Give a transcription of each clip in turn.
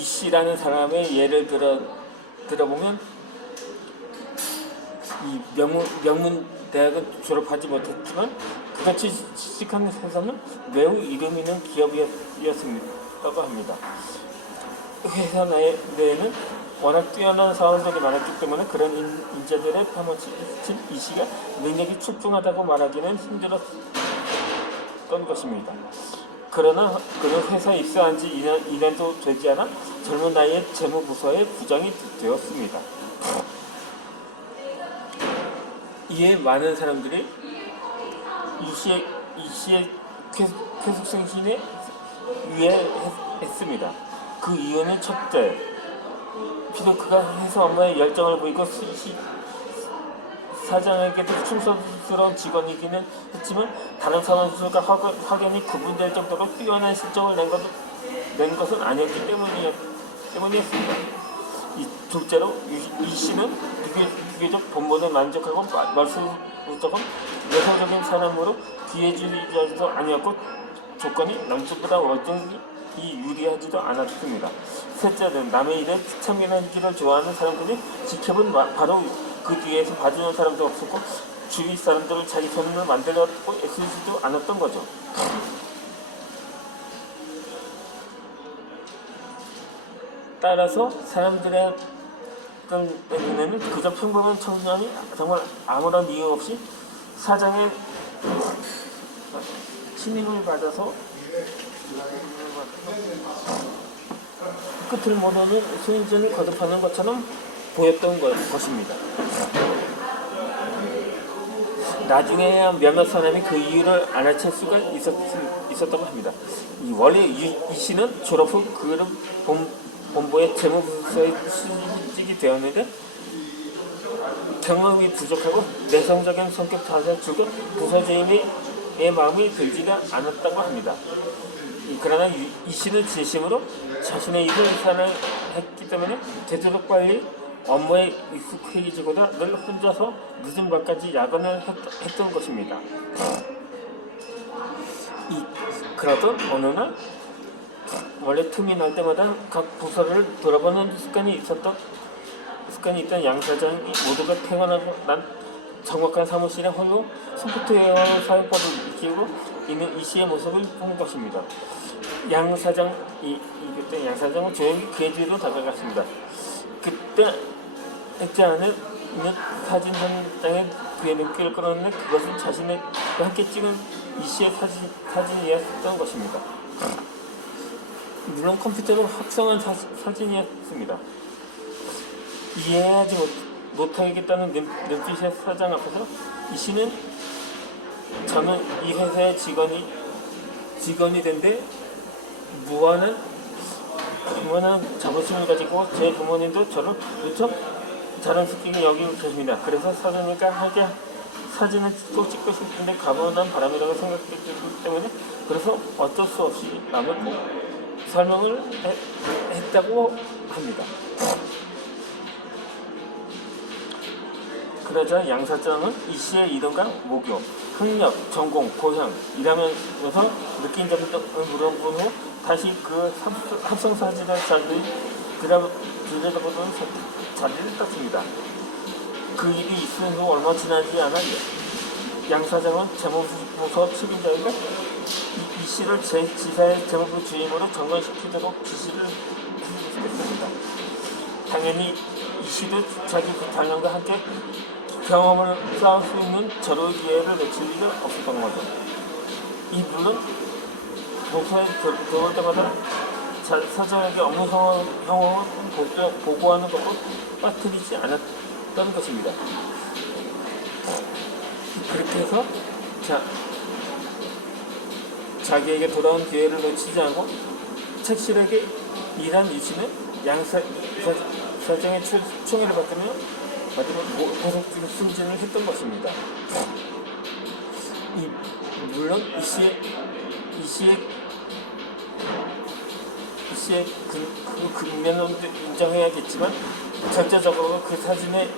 이 씨라는 사람의 예를 들어 들어보면 이 명문 명문 대학은 졸업하지 못했지만 그같이 취직한 회사는 매우 이름 있는 기업이었다고 합니다. 회사 내- 내에는 워낙 뛰어난 사원들이 많았기 때문에 그런 인, 인재들의 파묻힌 이 씨가 능력이 출중하다고 말하기는 힘들었던 것입니다. 그러나 그는 회사에 입사한 지 2년, 2년도 되지 않아 젊은 나이에 재무부서의 부장이 되었습니다. 이에 많은 사람들이 이 씨의, 이 씨의 쾌- 쾌속생신에 위해했습니다. 그 이유는 첫째, 그가 회사 업무에 열정을 보이고 사장에게도 충성스러운 직원이기는 했지만 다른 확- 확연히 구분될 정도로 뛰어난 실적을 낸, 것, 낸 것은 아니었기 때문이었, 때문이었습니다. 이 둘째로 이, 이 씨는 비교, 비교적 본문에 만족하고 마- 말수적은 내성적인 사람으로 기회주의자도 아니었고 조건이 남쪽보다 월등히 유리하지도 않았습니다. 셋째는 남의 일에 참견하기를 좋아하는 사람들이 지켜본 마- 바로 그 뒤에서 봐주는 사람도 없었고 주위 사람들을 자기 손으로 만들려고 애쓰지도 않았던 거죠. 따라서 사람들의 눈에는 그저 평범한 청년이 정말 아무런 이유 없이 사장의 신임을 받아서 끝을 모르는 승진을 거듭하는 것처럼 보였던 것- 것입니다. 나중에야 몇몇 사람이 그 이유를 알아챌 수가 있었, 있었다고 합니다. 이 원래 이, 이 씨는 졸업 후 그룹 본, 본부의 재무부서에 취직이 되었는데 경험이 부족하고 내성적인 성격 탓을 주고 부서주임의 마음이 들지가 않았다고 합니다. 이- 그러나 이, 이 씨는 진심으로 자신의 일을 사랑했기 때문에 되도록 빨리 업무에 익숙해지고자 늘 혼자서 늦은 밤까지 야근을 했, 했던 것입니다. 이, 그러던 어느 날 원래 틈이 날 때마다 각 부서를 돌아보는 습관이 있었던 습관이 있던 양 사장이 모두가 퇴근하고 난 정확한 사무실에 홀로 소프트웨어 사용법을 익히고 있는 이 씨의 모습을 본 것입니다. 양 사장 이, 이 그때 양 사장은 조용히 그의 뒤로 다가갔습니다. 액자 안에 있는 사진 한 장에 그의 눈길을 끌었는데 그것은 자신의 함께 찍은 이 씨의 사진 사진이었던 것입니다. 물론 컴퓨터로 합성한 사, 사진이었습니다. 이해하지 못, 못하겠다는 눈, 눈빛의 사장 앞에서 이 씨는 저는 이 회사의 직원이 직원이 된데 무한한 무한한 자부심을 가지고 제 부모님도 저를 무척 자랑스럽게 여기고 계십니다. 그래서 사장님과 함께 사진을 꼭 찍고 싶은데 가보는 바람이라고 생각했기 때문에 그래서 어쩔 수 없이 남을 꼭 설명을 해- 했다고 합니다. 그러자 양 사장은 이 씨의 이름과 모교, 학력, 전공, 고향 일하면서 느낀 점을 물어본 후 다시 그 합- 합성 사진을 자세히 들여- 들여다보던 사- 자리를 떴습니다. 그 일이 있은 후 얼마 지나지 않아 양 사장은 재무부서 책임자에게 이, 이 씨를 제 지사의 재무부 주임으로 전관시키도록 지시를 했습니다. 당연히 이 씨도 자기 그 단련과 함께 경험을 쌓을 수 있는 저로의 기회를 놓칠 일은 없었던 거죠. 이 물론 들- 들어올 때마다 자, 사장에게 업무 상황, 상황을 보고, 보고하는 것도 빠뜨리지 않았던 것입니다. 그렇게 해서 자, 자기에게 돌아온 기회를 놓치지 않고 착실하게 일한 이씨는 양사 사- 사장의 출- 총애를 받으며 마지막 고- 고속 승진을 했던 것입니다. 이, 물론 이 씨의 이 씨의 동시에 그, 그림면을 인정해야겠지만 절대적으로 그 사진의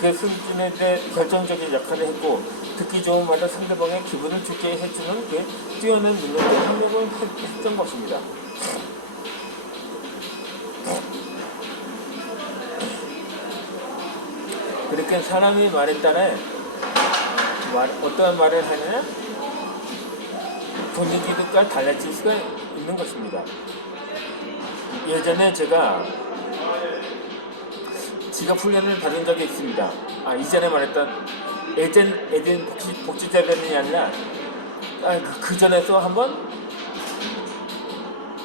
그 승진에 대해 결정적인 역할을 했고 듣기 좋은 말로 상대방의 기분을 좋게 해주는 그 뛰어난 능력의 협력을 했던 것입니다. 그렇게 사람이 말에 따라 말, 어떠한 말을 하느냐 본인과 달라질 수가 있는 것입니다. 예전에 제가 지갑 훈련을 받은 적이 있습니다. 아 이전에 말했던 에덴 에덴 복지 복지재단이 아니라 아, 그, 그 전에도 한번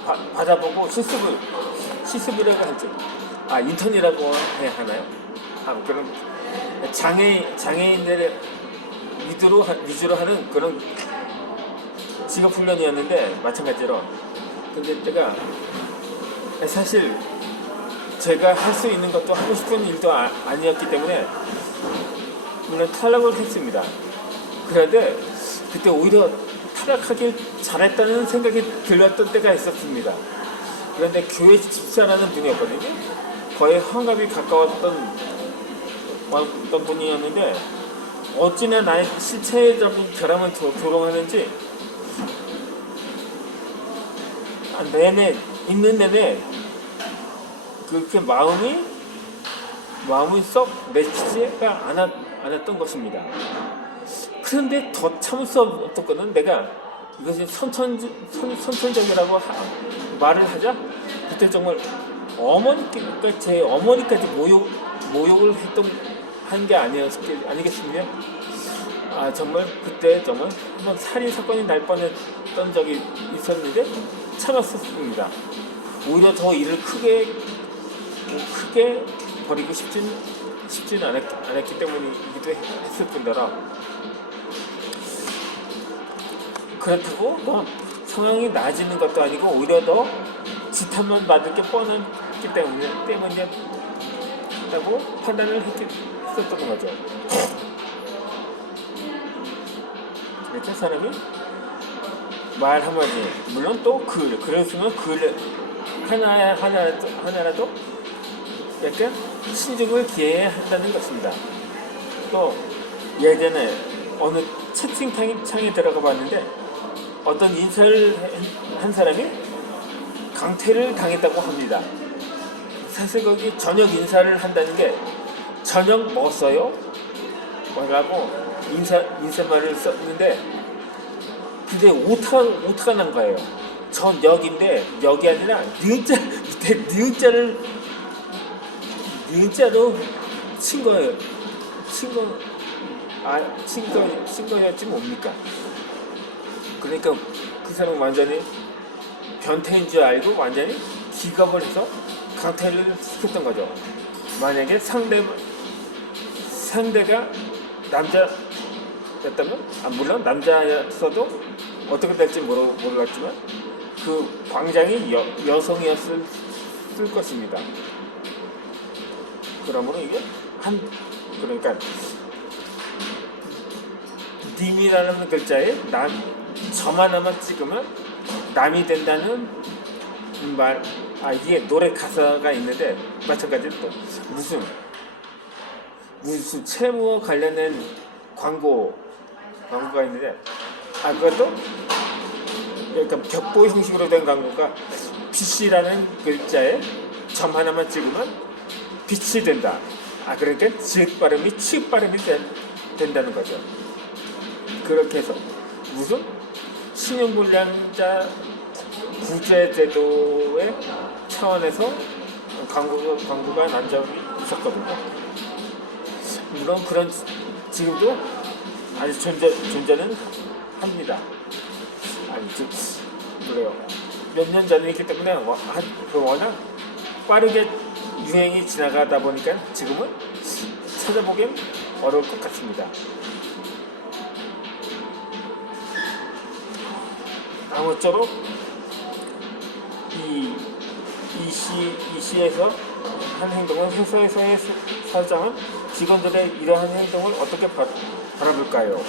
바- 받아보고 실습을 실습이라고 하죠. 아 인턴이라고 해야 하나요? 아 그런 장애 장애인들의 위주로 하- 위주로 하는 그런 직업 훈련이었는데 마찬가지로 근데 제가 사실 제가 할 수 있는 것도 하고 싶은 일도 아, 아니었기 때문에 물론 탈락을 했습니다. 그런데 그때 오히려 탈락하길 잘했다는 생각이 들었던 때가 있었습니다. 그런데 교회 집사라는 분이었거든요. 거의 환갑이 가까웠던 어떤 분이었는데 어찌나 나의 실체적인 결함을 조- 조롱하는지 아, 내내 있는 내내 그렇게 마음이 마음이 썩 않았, 않았던 것입니다. 그런데 더 참을 수 없던 거는 내가 이것이 선천, 선, 선천적이라고 하- 말을 하자 그때 정말 어머니께 제 어머니까지 모욕 모욕을 했던 한 게 아니겠습니까? 아 정말 그때 정말 한번 살인 사건이 날 뻔했던 적이 있었는데 참았었습니다. 오히려 더 일을 크게 크게 버리고 싶진 싶진 않았, 않았기 때문이기도 했을 뿐더러 그렇다고 뭐 상황이 나아지는 것도 아니고 오히려 더 지탄만 받을 게 뻔했기 때문에 때문이었다고 판단을 했, 했었던 거죠. 이렇게 사람이 말 한마디 물론 또 글 글을 쓰면 글 하나 하나라도 하나라도 약간 신중을 기해야 한다는 것입니다. 또 예전에 어느 채팅창에 창에 들어가 봤는데 어떤 인사를 한 사람이 강퇴를 당했다고 합니다. 사실 거기 저녁 인사를 한다는 게 저녁 뭐 써요? 뭐라고 인사 인사말을 썼는데 근데 오타 오타가 난 거예요. 저녁인데 역이 아니라 니은자 밑에 니은자를 니은자로 친 거예요. 친 거, 아, 친 거, 친 거였지 뭡니까? 그러니까 그 사람 은 완전히 변태인 줄 알고 완전히 기겁을 해서 강퇴를 시켰던 거죠. 만약에 상대 상대가 남자였다면, 아, 물론 남자였어도 어떻게 될지 모르, 모르겠지만 그 광장이 여, 여성이었을 쓸 것입니다. 그러므로 이게 한 그러니까 님이라는 글자에 남 저만 하나만 찍으면 남이 된다는 말, 아 이게 노래 가사가 있는데 마찬가지로 또 무슨 무슨 채무와 관련된 광고 광고가 있는데 아 그것도 그러니까 벽보 형식으로 된 광고가 BC라는 글자에 점 하나만 찍으면 빛이 된다. 아 그러니까 지읒 발음이 치읒 발음이 된, 된다는 거죠. 그렇게 해서 무슨 신용불량자 구제제도의 차원에서 광고가, 광고가 난 적이 있었거든요. 물론 그런 지- 지금도 아직 존재, 존재는 합니다. 아니, 즉, 그래요. 몇 년 전이기 때문에 그 워낙 빠르게 유행이 지나가다 보니까 지금은 찾아보기엔 어려울 것 같습니다. 아무쪼록 이, 이 시, 이 시에서 한 행동은 회사에서의 사- 사장은 직원들의 이러한 행동을 어떻게 바, 바라볼까요?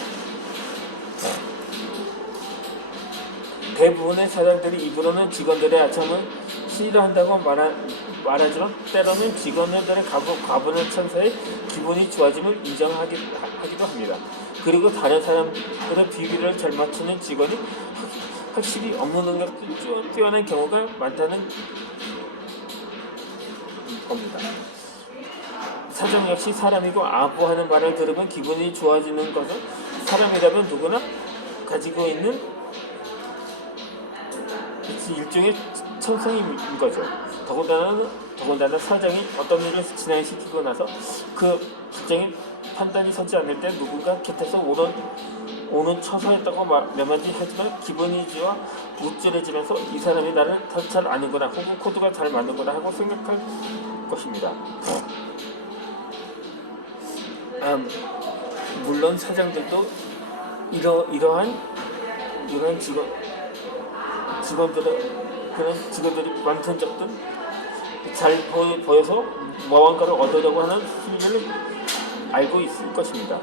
대부분의 사장들이 입으로는 직원들의 아참을 싫어한다고 말하, 말하지만 때로는 직원들의 과분한 천사의 기분이 좋아짐을 인정하기도 합니다. 그리고 다른 사람들의 비비를 잘 맞추는 직원이 확- 확실히 업무 뛰어- 뛰어난 경우가 많다는 겁니다. 사정 역시 사람이고 아부하는 말을 들으면 기분이 좋아지는 것은 사람이라면 누구나 가지고 있는 일종의 청성인 거죠. 더군다나 더군다나 사정이 어떤 일을 진행시키고 나서 그 결정이 판단이 서지 않을 때 누군가 곁에서 오는 오는 처서했다고 말, 몇 마디 하지만 기분이지와 우쭐해지면서 이 사람이 나를 더잘 아는구나 혹은 코드가 잘 맞는구나 하고 생각할 것입니다. 음, 물론 사장들도 이러, 이러한 이러한 직원 직원들의 그런 직원들이 많던 적들 잘 보여, 보여 서 무언가를 얻으려고 하는 심리를 알고 있을 것입니다.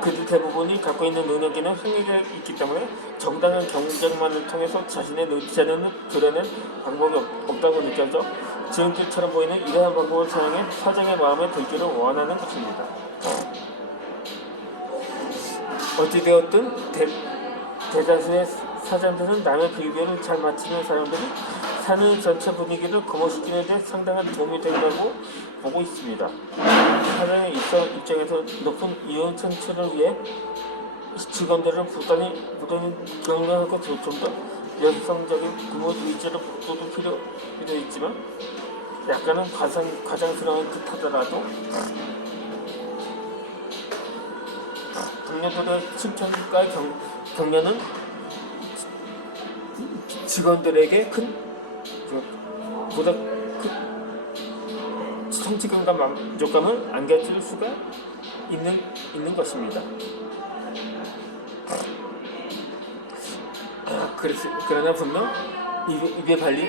그들 대부분이 갖고 있는 능력이나 흥미가 있기 때문에 정당한 경쟁만을 통해서 자신의 의지를 드러낸 방법이 없, 없다고 느껴져 지금처럼 보이는 이러한 방법을 사용해 사장의 마음에 들기를 원하는 것입니다. 어찌되었든 대, 대다수의 사장들은 남의 비교를 잘 맞추는 사람들이 사는 전체 분위기를 거머시키는 데 상당한 도움이 된다고 보고 있습니다. 사장의 입장, 입장에서 높은 이윤 창출을 위해 직원들을 부단히 부단히 격려하고 좀더 여성적인 근무 의지를 북돋을 필요 필요 있지만 약간은 과장 과장스러운 듯 하더라도 동료들의 칭찬과 경, 격려는 직원들에게 큰 그, 보다 큰 성취감과 만족감을 안겨줄 수가 있는 있는 것입니다. 아, 그래서, 그러나 분명 입에, 발린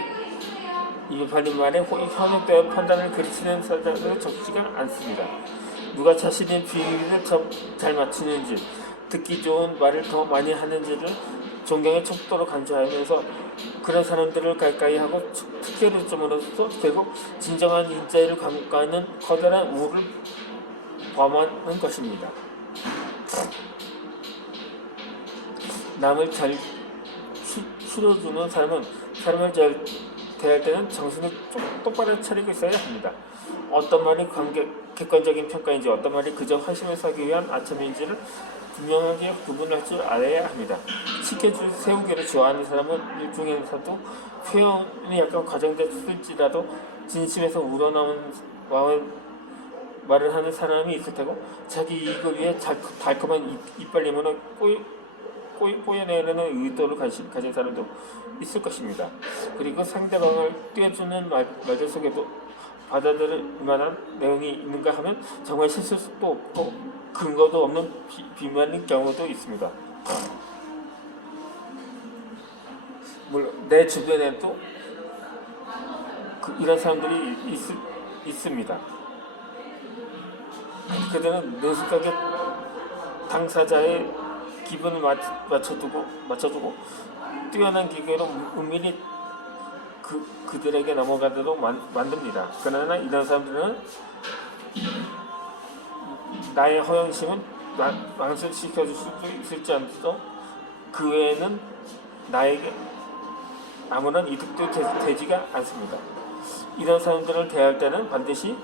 입에 발린 말에 호- 현혹되어 판단을 그르치는 사람들은 적지가 않습니다. 누가 자신의 비위를 더잘 맞추는지 듣기 좋은 말을 더 많이 하는지를 존경의 척도로 간주하면서 그런 사람들을 가까이 하고 특혜를 줌으로써 결국 진정한 인자를 감가하는 커다란 우를 범하는 것입니다. 남을 잘 치- 치료주는 사람은 사람을 잘 대할 때는 정신을 좀 똑바로 차리고 있어야 합니다. 어떤 말이 관계, 객관적인 평가인지 어떤 말이 그저 화심을 사기 위한 아첨인지를 분명하게 구분할 줄 알아야 합니다. 시켜줄 세우기를 좋아하는 사람은 일중에서도 표현이 약간 과장됐을지라도 진심에서 우러나온 말을 하는 사람이 있을 테고 자기 이익을 위해 달, 달콤한 이- 이빨림으로 꼬여내려는 의도를 가진, 가진 사람도 있을 것입니다. 그리고 상대방을 띄워주는 말, 말들 속에도 받아들일 만한 내용이 있는가 하면 정말 실수도 없고 근거도 없는 비, 비만인 경우도 있습니다. 물론 내 주변에도 그, 이런 사람들이 있, 있습니다. 그들은 능숙하게 당사자의 기분을 맞, 맞춰 두고 맞춰주고 뛰어난 기계로 은밀히 그 그들에게 넘어가도록 만, 만듭니다. 그러나 이런 사람들은 나의 허영심은 망- 망설시켜줄 수도 있을지 않도 그 외에는 나에게 아무런 이득도 되, 되지가 않습니다. 이런 사람들을 대할 때는 반드시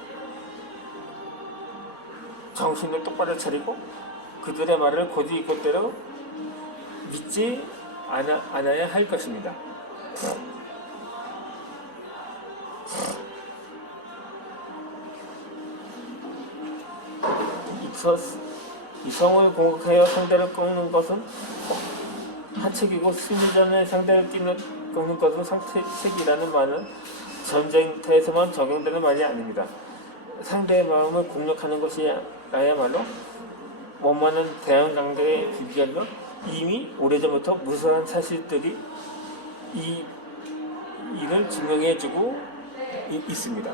정신을 똑바로 차리고 그들의 말을 곧이곧대로 믿지 않아, 않아야 할 것입니다. 이처- 이성을 공격하여 상대를 꺾는 것은 하책이고 승리전에 상대를 뛰는 꺾는 것은 상책이라는 말은 전쟁터에서만 적용되는 말이 아닙니다. 상대의 마음을 공략하는 것이 나야말로 원만한 대항강대의 비결로 이미 오래전부터 무수한 사실들이 이 이를 증명해주고 이- 있습니다.